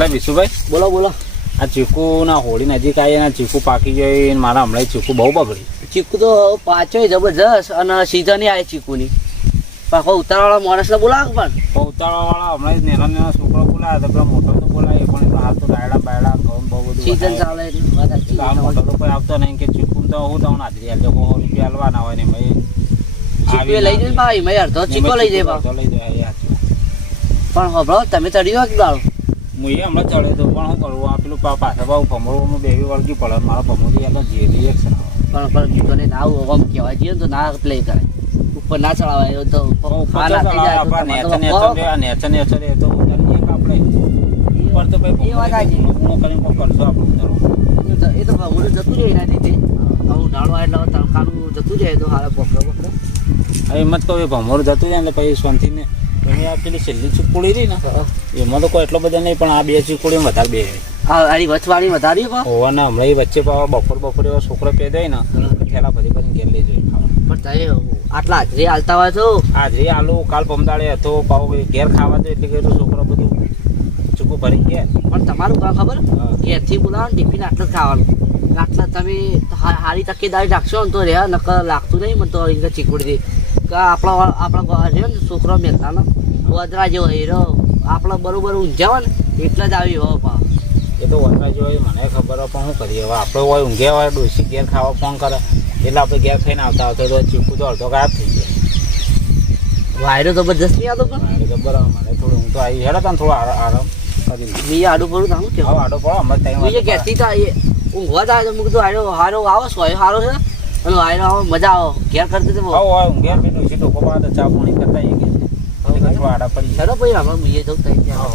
એટલે વિશુભાઈ બોલો બોલો. આ ચીકુ ના હોળી નજીક આવી ને ચીકુ પાકી ગઈ મારા હમણાં ચીકુ બહુ બગડી. ચીકુ તો પાછો જબરજસ્ત અને સીઝન આવે ચીકુની. પાછો ઉતારવાળા માણસને બોલાવો પણ ઉતારવાળા હમણાં નાના નાના છોકરા બોલાવે તો પેલા મોટો તો બોલાવે પણ હાથ તો ડાયડા બાયડા ઘઉં બહુ બધું સીઝન ચાલે એટલે આ મોટો તો કોઈ આવતો નહીં કે ચીકુ તો હું તો હાજરી આલજો રૂપિયા હાલવાના હોય ને ભાઈ ચીકુ લઈ જઈને ભાઈ મેં અડધો ચીકો લઈ જાય લઈ જાય. પણ હબળો તમે ચડી ગયો કે ગાળો હું એ હમણાં ચડ્યો હતો પણ શું કરવું આ પેલું પાછા ભાવ ભમરોમાં બેવી વળગી પડે મારો ભમોથી એનો જે રિએક્શન પણ ગીતોને ના આમ કહેવાય જઈએ તો ના પ્લે કરે ઉપર ના ચડાવાય તો એ તો ભમરું જતું જાય એના રીતે ડાળવા એટલે તડકાનું જતું જાય તો હારા પકડો એમાં તો એ ભમરું જતું જાય એટલે પછી શાંતિને પેલી છેલ્લી ચીકુડી રહી ને એમાં તો કોઈ એટલો બધા નહીં પણ આ બે ચીકુડી વધારે બે આની વચવાળી વધારી હોવા ને હમણાં બચ્ચે બપોર એવા છોકરો પેદા હોય ને ઠેલા ફરી કરીને ઘેર લઈ જોઈએ પણ તમે આટલા હાજરી હાલતા હોય તો હાજરી આલુ કાલ પમદાડે હતો પાવ ઘેર ખાવા તો એટલે કે છોકરો બધું ચૂકું ભરી ગયા. પણ તમારું કામ ખબર ઘેરથી બોલાવો ને ટિફિન આટલું જ ખાવાનું આટલા તમે સારી તકેદારી રાખશો ને તો રહ્યા નકર લાગતું નહીં મને તો ચીકુડી આપણા ને છોકરો મહેતાનો વદરા જેવો હીરો આપણે બરોબર ઊંઝાવા ને એટલે જ આવી હો પા એ તો વદરા જેવો મને ખબર હોય પણ શું કરીએ હવે આપણે હોય ઊંઘ્યા હોય ડોસી ઘેર ખાવા ફોન કરે એટલે આપણે ઘેર ખાઈને આવતા આવતા તો ચીકુ તો અડધો ગાયબ થઈ ગયો. વાયરો જબરજસ્ત નહીં આવતો પણ વાયરો જબર મને થોડું હું તો આવી હેડો તને થોડો આરામ કરી બીજે આડું પડું તાનું કે આડો પડો હમણાં ટાઈમ બીજે ઘેરથી તો ઊંઘવા જાય તો મૂકતો હારો આવો સોય સારો છે અને વાયરો આવો મજા આવો ઘેર કરતી તો હોય ઊંઘ્યા બી ડોસી ડોકો પાડે ચા પાણી કરતા એ કે થોડો આડા પડી ચલો ભાઈ આપણે બીજે જવું થાય ત્યાં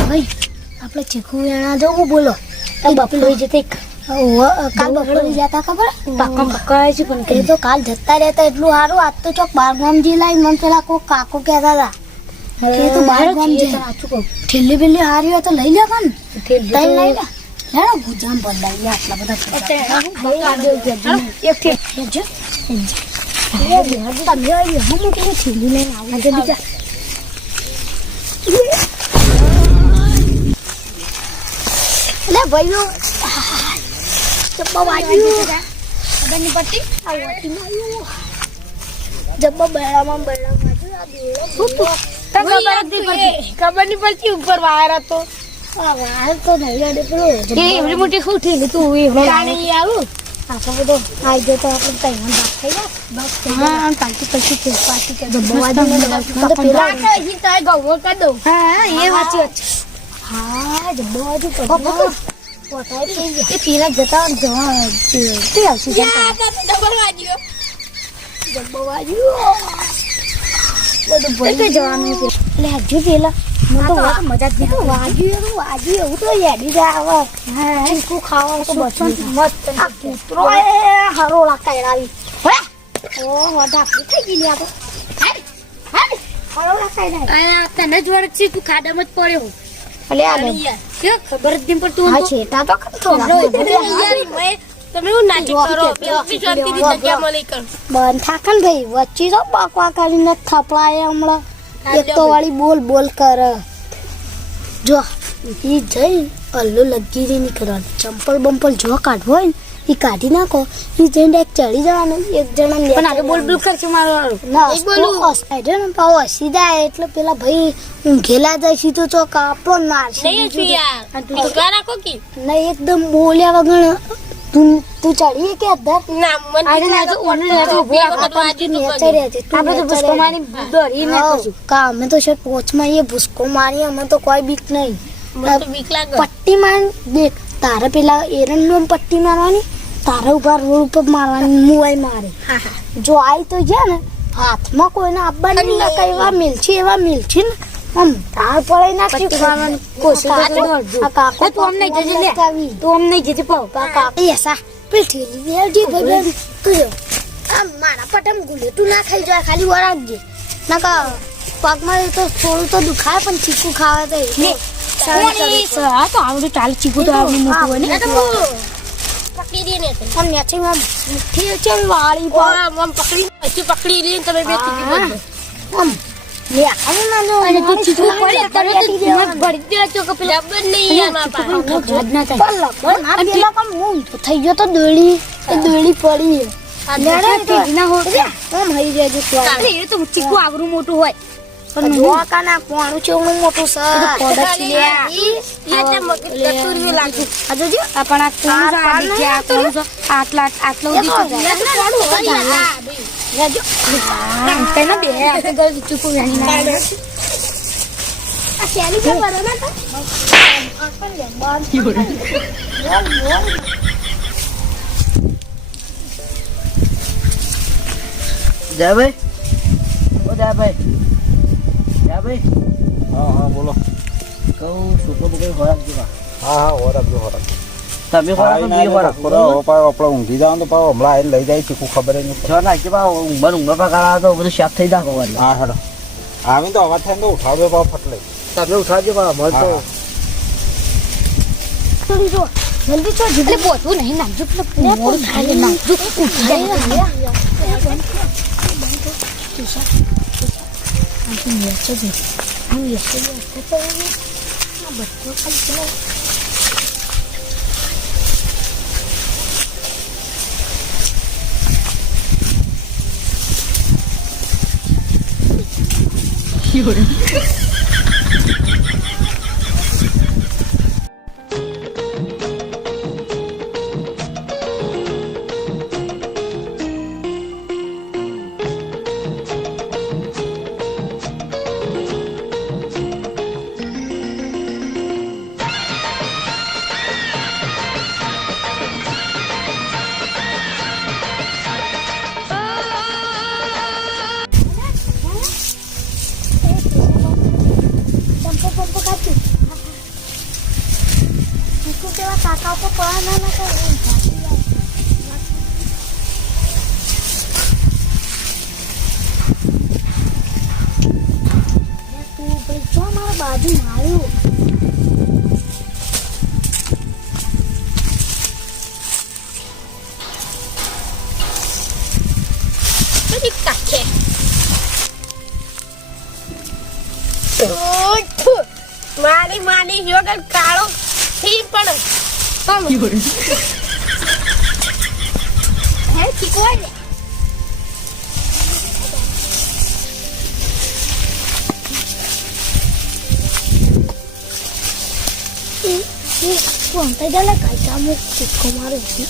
ભાઈ આપણે ચીકુ વેણા જવું બોલો બાપુ લઈ જતી કાલ બપોરે જતા ખબર પાકા પકાય છે પણ એ તો કાલ જતા રહેતા એટલું સારું આજ તો ચોક બાર ગામ જી લાવી મને પેલા કોઈ કાકો કહેતા હતા કે તો બાર ગામ જી ઠેલી બેલી હારી હોય તો લઈ લે કાન લઈ લે લેડો ગુજામ બંધાઈ લે આટલા બધા તમે મોટી ઠેલી લઈને આવો બીજા લે ભાઈઓ જબ્બા વાગ્યું ખબરની પટ્ટી આ વાટીમાં આવ્યું જબ્બા બેડામાં ખબર નહીં પડતી ઉપર વાયર હતો આ વાયર તો નહીં અડે પેલો એવડી મોટી શું થઈ તું પાણી આવું આખો બધો આવી ગયો તો આપણે તૈયાર ભાગ થઈ જાય બસ હા પાછી પાછી જબ્બા વાગ્યું પેલા ગૌ કરી દઉં હા એ વાંચી હા જબ્બા વાગ્યું એ પીલા જતા જવા તે આવશે બધું ભરી જવાનું એટલે હજુ પેલા મને તો મજા જ વાગ્યું એવું તો યાદી જાય આવે હા શું ખાવા તો બચું મસ્ત આ કૂતરો એ હારો લાગતા એડાવી ઓ હોડા થઈ ગઈ લ્યા તો હારો લાગતા તને જ વળગ છે તું ખાડામાં જ પડ્યો અલે આ ખબર જ નહીં પડતું હા છેટા તો તમે એવું નાટક કરો શાંતિથી જગ્યા મળી કર બંધ થાકન ભાઈ વચ્ચે તો બકવા કરીને થપડાય હમણાં એક તો વાળી બોલ કરે જો ઈ જઈ અલ્લુ લગી રહી નીકળવાનું ચંપલ બંપલ જો કાઢવો હોય ને એ કાઢી નાખો એ જઈને એક ચડી જવાનું એક જણા પણ આગળ બોલ કરશે મારો એક બોલું ને પાવ હસી જાય એટલે પેલા ભાઈ ઊંઘેલા જાય સીધો ચોક આપણો મારશે નહીં રાખો કે નહીં એકદમ બોલ્યા વગર તું ચડી કે અધર ના અમે તો શેર પોચમાં એ ભૂસકો મારી અમે તો કોઈ બીક નહીં પટ્ટી માર દેખ તારે પેલા એરન નો પટ્ટી મારવાની તારા ઉપર રોડ ઉપર મારવાની મુવાઈ મારે જો આઈ તો છે ને હાથમાં કોઈને આપવાની ના કઈ એવા મિલછી ને આમ તાર પડાઈ નાખી મારવાની કોશિશ આ કાકો તું અમને જજે લે તું અમને જજે પાવ કાકા એસા પેઠી વેલજી ભાઈ તું આ મારા પટમ ગુલે તું ના ખાઈ જાય ખાલી વરાગજે નાકા પગમાં તો થોડું તો દુખાય પણ ચીકુ ખાવા તો આ તો આવડું ચાલે ચીકુ તો આવડું મોટું હોય ને પકડી દે ને આમ નેચે આમ મુઠ્ઠી છે વાળી પર આમ પકડી લઈને તમે બે ચીકી બોલો આમ લે આને માનો અને તું ચીકુ પડે તમે તો હિંમત ભરી દે છો કે પેલા લબર નહીં યાર મારા પાસે જ ના થાય લબર ના પેલા કામ હું તો થઈ ગયો તો દોડી પડી લેડે તો ના હો આમ હઈ જાય જો અરે એ તો ચીકુ આવરું મોટું હોય પણ જોવા કાના કોણું છે હું મોટું સર પોડક લે એટલે મગજ તતુરવી લાગે આ જોજો પણ આ કોણ સાડી છે આ કોણ છે આટલો દી તો લેજો તેના બે આ તો ચીકુ વેણી ના આ શેરી છે બરાબર તો આપણ લે બાર જયભાઈ ઓ જયભાઈ હા બોલો. કહું છોકરો બગડી ખોરાક જેવા હા હોરક તમે ખોરાક બી ખોરાક આપણે ઊંઘી જાવ તો પાછો હમણાં આવીને લઈ જાય ચીકુ ખબર નહીં. છ નાખી બા ઊંઘમાં પગાર તો બધું શાક થઈ નાખો વાળી હા હેડો આવીને તો અવાજ થાય ને તો ઉઠાવજો પાછો ફટલે. તમે ઉઠાવજો બા મન તો જો જલ્દી તો એટલે બોતું નહીં નાખજો પેલો મોડું થાય નાખજો ઉઠી જાય કાકા ઉપર પડા ના કરે તું ભાઈ જો મારા બાજુ માર્યું બધી કાકે મારી યોગન કાળો થી પણ હે ચીકવા લે કોણ તે ગલે કાકા મુ ચીકો મારે છે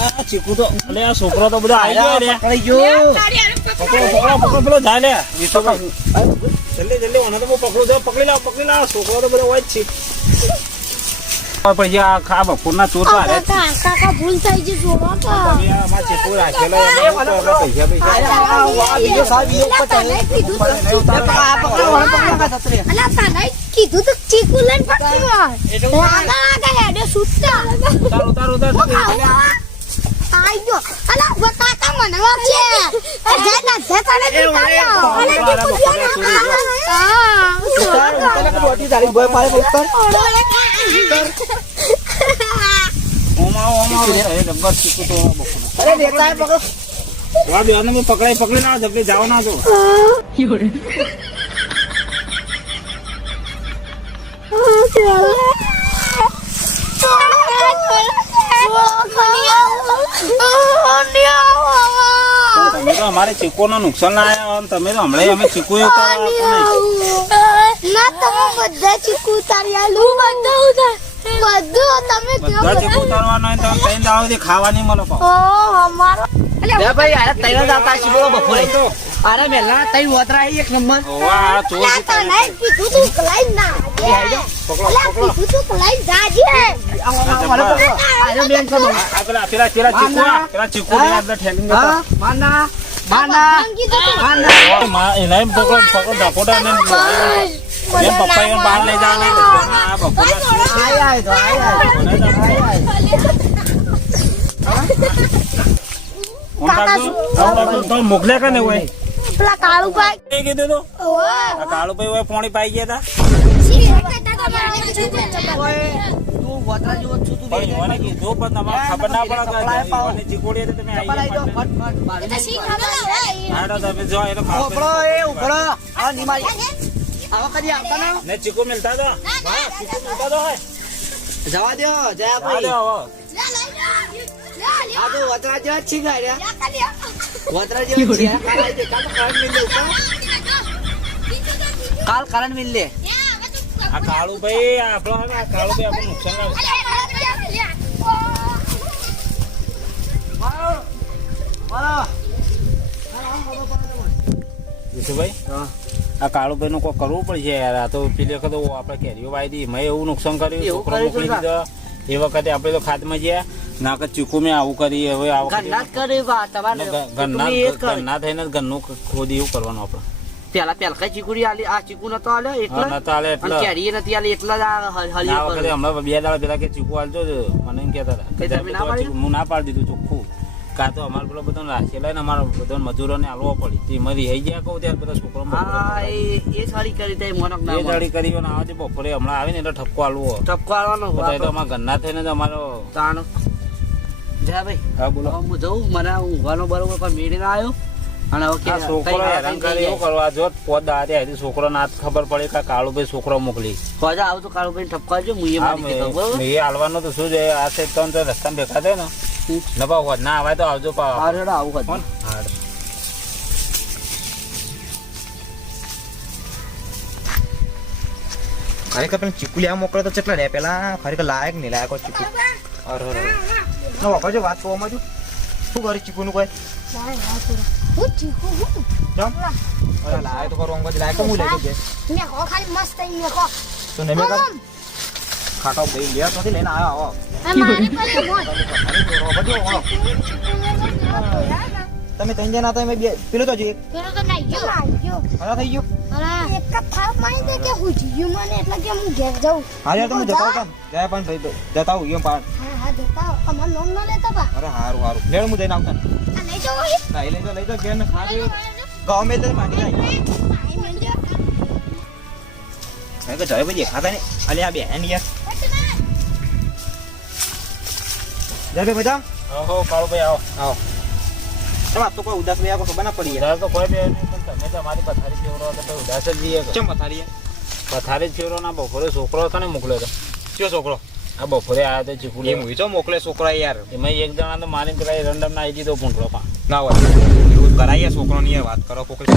આ ચીકુ તો આ છોકરો તો બધા આવી ગયો રે. પકડી ગયો પકડો પેલો જાય લે વિશ્વભાઈ. જલ્દી ઓને તો પકડી લાવ છોકરો તો બધો હોય જ છે. પછી આ ખા બપોરના ચોર તો હારે જ છે. કાકા ભૂલ થઈ ગઈ જોડો તો તમે આમાં ચીકુ રાખેલો અલા તાને કીધું તો ચીકુ લઈને પકડ્યો આગળ હેડે સુતા આઈ ગયો અલા કાકા મને વાગે જા ના જા તને પકડી ના જબલી જાઓ ના જો તમે તો અમારે ચીકો નો નુકસાન ના આવ્યા તમે તો હમણાં અમે ચીકો ના તમે બધા ચીકુ તારિયાલું બધું તમે બધા ચીકો ઉતારવાનો હોય તો તમે કઈ દાવ ખાવાની મળો પાવ. ઓ અમારો લે ભાઈ આરે તૈયાર જાતા છે બોલો બપોરે આરે મેલા તઈ વતરા એક નંબર વાહ ચોર અલા તને કીધું તું કલાઈ ના અલા કીધું તું કલાઈ જાજે આરે બેન છો પેલા ચીકો ની અંદર ઠેલિંગ હા માના માના કીધું તું માના એના એમ પકડ ધાપોટા ને એમ પપ્પા એને બહાર લઈ જવાના આ બપોરા આય તો મોકલે કે નહીં હોય પેલા કાળુભાઈ એ કીધું તું ઓવે આ કાળુભાઈ હોય પોણી પાઈ ગયા તું વતરા જેવો જ છું તું હતા પણ ઈવોને કીધું પણ તમારે ખબર ના પડે કે ઈવોને ચીકુડી હતી તમે ચપ્પલ આવી આવી જાઓ, ફટ ફટ બારી હાડો તમે જો એને ઉપડો એ ઉપડો આ નિમારી આવા કદી આવતા ના ને ચીકુ મિલતા તો હા ચીકુ મિલતા તો હે જવા દો જયા હા ભાઈ દે આવો આ તો વતરા જેવા જ છે ગાડ્યા વતરા જેવા છે કાલ કરંટ મિલ લે કાલ કરંટ મિલ લે આ કાળુભાઈ આપણો હે ને આ કાળુભાઈ આપણને નુકસાન લાવે વિશુભાઈ આ કાળુભાઈ નું કોઈ કરવું પડશે યાર આ તો પેલી વખત આપણે કેરીઓ વાવી દી મેં એવું નુકસાન કર્યું એવું છોકરો કર્યું મોકલી છે દીધો એ વખતે આપણે તો ખાતમાં ગયા ના કે ચીકુ મેં આવું કરી હવે આ વખતે ઘરના જ કરે બા તમારે ઘરના થઈને જ ઘરનું ખોદી એવું કરવાનું આપણે પેલા કઈ ચીકુડી આલી આ ચીકુ નતો આલ્યો એટલે નતા આલે એટલે અને કેરી નથી આલી એટલે જ આ આ હલિયો વખતે કરે હમણાં 2 દાડા પેલા કે ચીકુ હાલજો મને એમ કહેતા હતા કઈ તમે ના પાડી? હું ના પાડી દીધું ચોખ્ખું કાં તો અમારે પેલો બધો રાખેલા ને અમારા બધા મજૂરોને હાલવો પડી તે મરી રહી ગયા કહું ત્યારે બધા છોકરો હા એ સારી કરી તે મોનક ના એ જાડી કરી અને આજે બપોરે હમણાં આવે ને એટલે ઠપકો હાલવો ટપકો આલવાનો બધા એ તો અમારા ઘરના થઈને જ અમારો તાણ જા ભાઈ હા બોલો હું જઉં મને ઊંઘવાનો બરોબર કોઈ મેળી ના આવ્યો અને હવે આ છોકરો હેરાન કરે એવું કરવા જો પોત દાડે આવી છોકરો ના ખબર પડે કે કાળુભાઈ છોકરો મોકલી ખોજા આવું તો કાળુભાઈ ટપકો આવજો હું એ મારી દઉં બરોબર એ હાલવાનું તો શું છે આ છે ત્રણ તો રસ્તા ભેગા થાય ને નભા હોત ના આવે તો આવજો પા હા રેડો આવું હતું કોણ હા ખરેખર પેલા ચીકુ લેવા મોકલે તો કેટલા રે પેલા ખરેખર લાયક નહીં લાયક હોય ચીકુ અરે ના બાપા જો વાત કરવામાં છું શું કરે ચીકુ નું કોઈ હું ચીકુ હું ચમ અરે લાયક તો કરો અંગત લાયક તો હું લઈ જજે મેં હો ખાલી મસ્ત અહીં મેં હો તો ને મેં ખાટો ભાઈ લે તો લઈને આવ્યો આવો મારે કરે મોજ તમે ત્રણ જણા હતા બે પેલો તો એક પેલો તો નાઈ ગયો હરા થઈ ગયું અલા એક કપ થાપ મારી દે કે હું જીયું મને એટલે કે હું ઘેર જાઉં હા યાર તમે જતા કામ જાય પણ ભાઈ જતા હું એમ પાડ હા જતા અમાર નોમ ન લેતા બા અરે હારું હારું લેડ હું જઈને આવતા આ લઈ જાઓ ના લઈ જાઓ ઘેર ને ખાલી ગાવ મેલ દે પાણી જાય કે જાય ભાઈ દેખાતા ને અલે આ બેન યાર જય ભાઈ મજા હો કાળુભાઈ આવો આવો તમે આપ તો કોઈ ઉદાસ નહીં ખબર ના પડી ઉદાસ તો કોઈ બે નહીં પણ તમે તમારી પથારી ફેવરો તો ભાઈ ઉદાસ જ જઈએ ચમ પથારી પથારી ફેવરો ના બપોરે છોકરો હતો ને મોકલ્યો હતો કયો છોકરો આ બપોરે આવ્યો તો ચીકુ એ લેવા. મૂવી તો મોકલે છોકરા યાર એમાં એક જણા તો મારી પેલા રંડમ ના આવી દીધો ભૂંડરો પા ના હોય એવું કરાય છોકરો ની વાત કરો કોકરી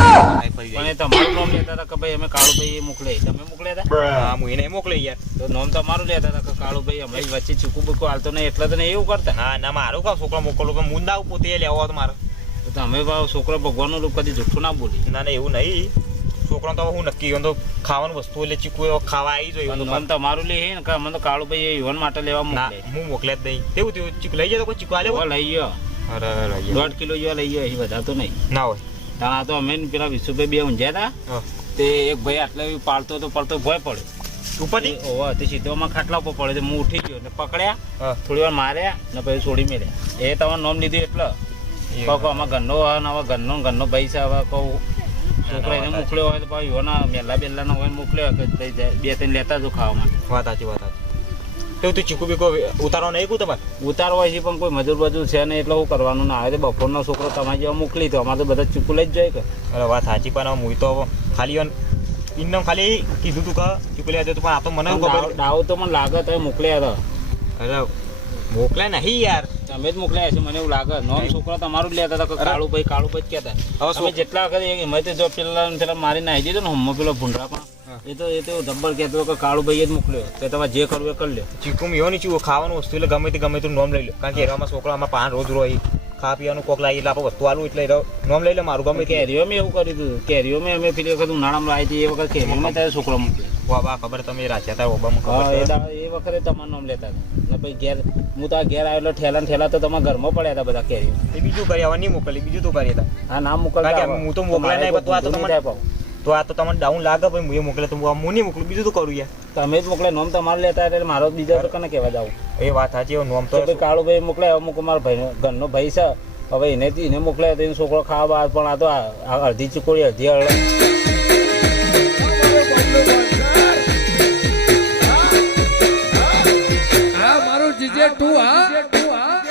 પણ એ તમારું નામ લેતા હતા કે ભાઈ અમે કાળુભાઈ મોકલે તમે મોકલ્યા હતા હા હું એને મોકલે યાર તો નામ તમારું લેતા હતા કે કાળુભાઈ અમે વચ્ચે ચીકુ બુકુ હાલતો નહીં એટલે તો નહીં એવું કરતા હા ના મારું કામ છોકરો મોકલો પણ મુંડા પોતે લેવો હતો મારે તો તમે ભાવ છોકરો ભગવાનનું રૂપ કદી જુઠ્ઠું ના બોલી ના ના એવું નહીં છોકરો તો હું નક્કી તો ખાવાનું વસ્તુ એટલે ચીકુ ખાવા આવી જોઈએ પણ નામ તમારું લે ને કે અમે તો કાળુભાઈ એ યુવાન માટે લેવા ના મોકલે હું મોકલે જ નહીં તેવું તેવું ચીકુ લઈ જાય તો કોઈ ચીકુ આલે હવે લઈ ગયો અરે 1.5 કિલો જેવા લઈ ગયો એ બધા તો નહીં ના હોય તાણા તો અમે ને પેલા વિશુભાઈ બે ઊંઝ્યા હતા હા. તે એક ભાઈ આટલે પાડતો તો પડતો ભય પડે ઉપરથી ઓવા તે સીધોમાં ખાટલા ઉપર પડે તો હું ઉઠી ગયો ને પકડ્યા હા. થોડી વાર માર્યા ને પછી છોડી મેળ્યા એ તમારું નામ લીધું એટલે કહો આમાં ઘરનો હોય ને હવે ઘરનો ભાઈ છે હવે કહું છોકરા એને મોકલ્યો હોય તો ભાઈ એના મેલા બેલાનો હોય ને મોકલ્યો હોય કે બે ત્રણ લેતા જો ખાવા માટે વાત સાચી વાત સાચી તેવું તું ચીકુ બીકો ઉતારવા નહીં કું તમારે ઉતારવા હોય છે પણ કોઈ મજૂર બજૂર છે ને એટલે હું કરવાનું ના આવે તો બપોરનો છોકરો તમારે જેવા મોકલી તો અમારે તો બધા ચીકુ લઈ જ જાય કે અરે વાત સાચી પણ હું તો ખાલી ઇન્દમ ખાલી કીધું તું કે ચીકુ લેવા દે પણ આ તો મને એવું ખબર દાવ તો મને લાગે તમે મોકલ્યા હતા અરે મોકલે નહીં યાર તમે જ મોકલ્યા છે મને એવું લાગે નોમ છોકરો તમારું જ લેતા હતા કે કાળુભાઈ જ કહેતા હવે જેટલા વખત એમાં જો પેલા મારી નાખી દીધો ને હમ્મો પેલો ભૂંડરા પણ એ તો જબ્બર કહેતો કે કાળુભાઈ જ મોકલ્યો કે તમે જે કરવું એ કરી લો ચીકુ એવો નહીં ચીકુ ખાવાનું વસ્તુ એટલે ગમે તે નોમ લઈ લો કારણ કે એવામાં છોકરા આમાં પાન રોજ રોય ખા પીવાનું કોક લાવી એટલે આપણે વસ્તુ આલું એટલે નોમ લઈ લે મારું ગમે કેરીઓ મેં એવું કર્યું હતું કેરીઓ મેં અમે પેલી વખત ઉનાળામાં લાવી હતી એ વખત કેરીઓમાં ત્યારે છોકરો મોકલ્યો બાબા ખબર તમે રાખ્યા હતા ઓબામાં હા ખબર એ વખતે તમારું નામ લેતા હતા ને પછી ઘેર હું તો આ ઘેર આવેલો ઠેલા તો તમારા ઘરમાં પડ્યા હતા બધા કેરીઓ એ બીજું કરી હવે નહીં મોકલી બીજું તો કરી હતા હા નામ કારણ કે મોકલતા હું તો મોકલ્યા નહીં તો આ તો તમને તો આ તો તમને ડાઉન લાગે ભાઈ હું એ મોકલે તો હું નહીં મોકલું બીજું તો કરું યાર તમે જ મોકલે નોમ તમારે લેતા એટલે મારો બીજા તો કને કહેવા જાવ એ વાત સાચી નોમ તો કાળુભાઈ મોકલે અમુક મારા ભાઈ ઘરનો ભાઈ છે હવે એને મોકલાયો તો એનો છોકરો ખાવા બહાર, પણ આ તો અડધી ચીકોડી અડધી હળ. મારું જીજે તું હા